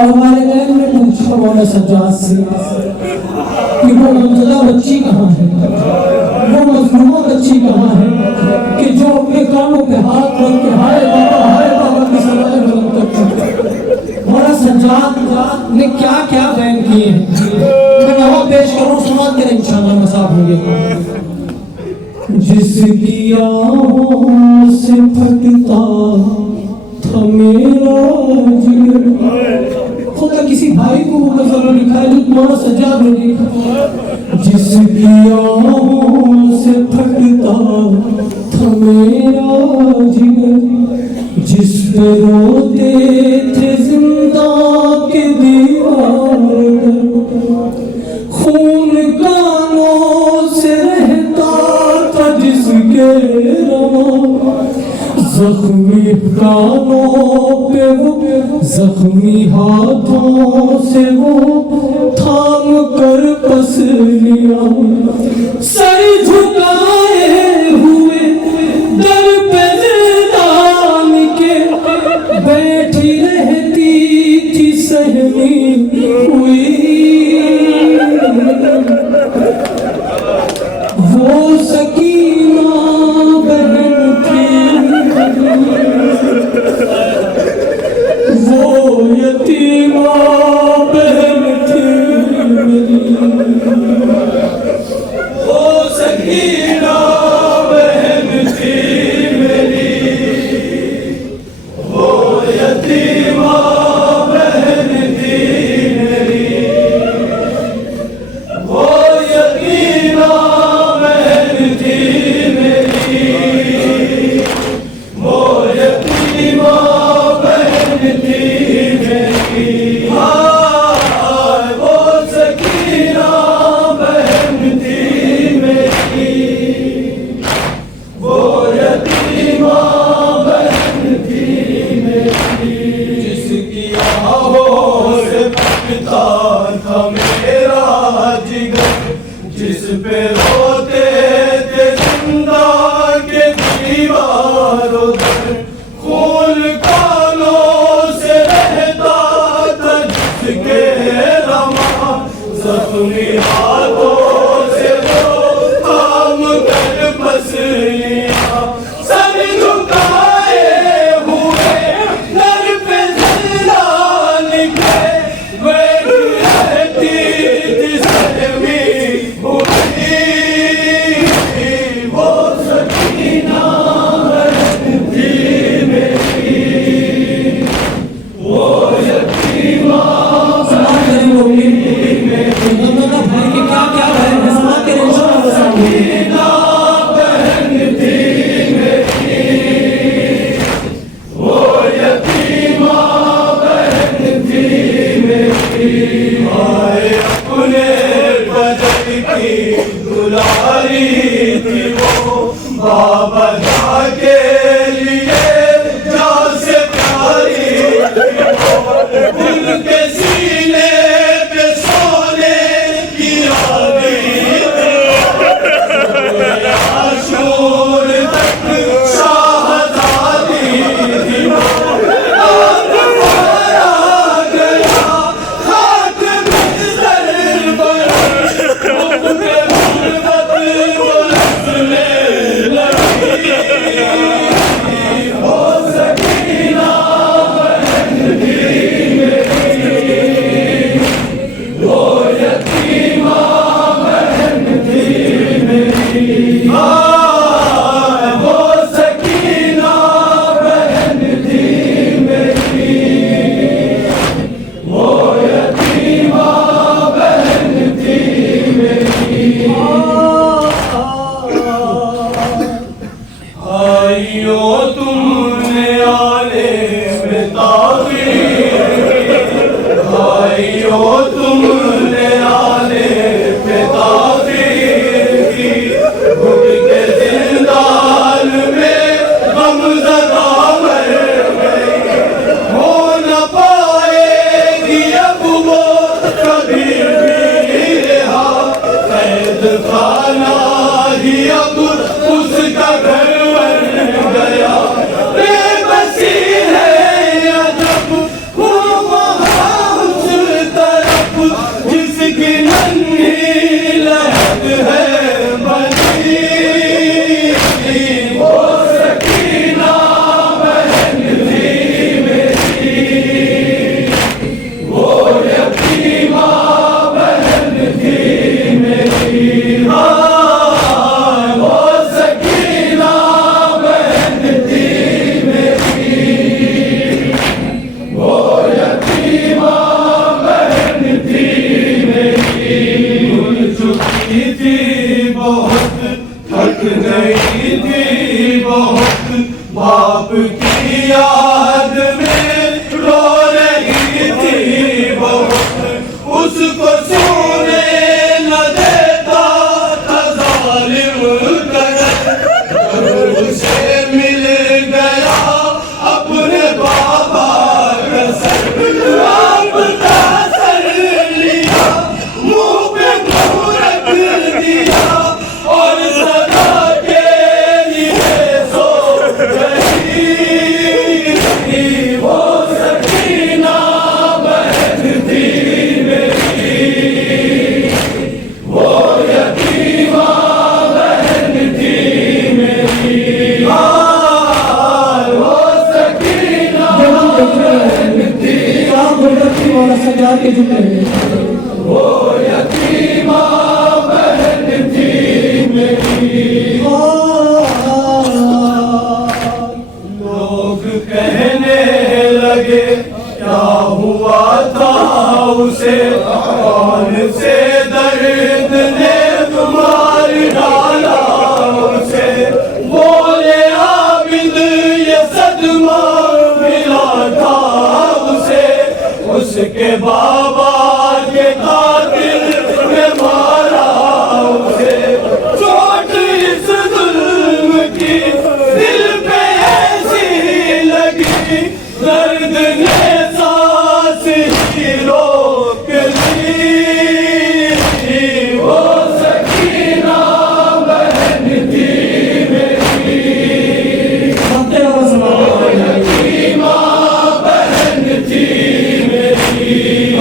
اور والدین نے پوچھا مولا سجاد سے کہ وہ ممتدہ بچی کہاں ہے، وہ مظلومہ بچی کہاں ہے کہ جو اپنے کانوں پہ ہاتھ رکھ کے ہائے بابا کی سوائے بلند کرتا۔ مولا سجاد نے کیا کیا بیان کیے ہیں میں یہاں پیش کروں، سناتے رہے انشاءاللہ مساف ہوں گے۔ جس کی آہوں سے پھٹتا تھا میرا جگر، خدا کسی بھائی کو وہ غزل لکھا ہے جو مولا سجاد نے لکھا۔ جس کی آہوں سے پھٹتا تھا میرا جگر، جس پہ روتے تھے زندہ کے دیوار، خون کانوں سے رہتا تھا جس کے رواں، زخمی کانوں پہ وہ زخمی ہاتھوں سے وہ تھام کر پس لیا، سر جھکائے ہوئے در پہ زندان کے بیٹھی رہتی تھی سہمی ہوئی، وہ سکینہ بہن تھی، وہ یتیمہ بہن تھی میری، وہ سکینہ بہن تھی میری، وہ یتیمہ بہن تھی میری۔ سجا کے جھکے وہ یتیمہ بہن تھی میری، لوگ کہنے لگے کیا ہوا تھا اسے، کون سے درد نے مار ڈالا اسے، بولے عابد یہ صدمہ ملا تھا اسے، اس کے بابا کے قاتل نے مارا اسے، چوٹ اس ظلم کی دل پہ ایسی لگی، درد نے سانس ہی روک لی، وہ سکینہ بہن تھی میری، وہ یتیمہ بہن تھی میری،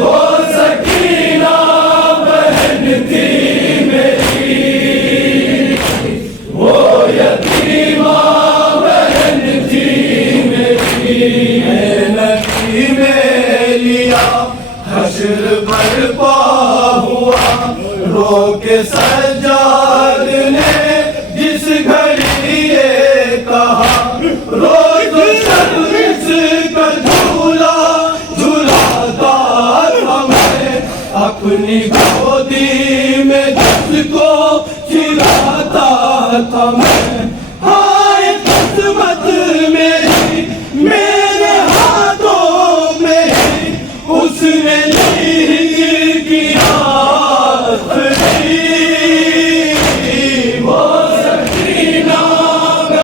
وہ سکینہ بہن تھی میری، وہ یتیمہ بہن تھی میری، نبی میں لیا حشر برپا ہوا، رو کے سجاد نے جس گھڑی یہ کہا، روز شمس کا جھولا جھلاتا تھا میں، اپنی گودی میں جس کو کھلاتا تھا میں،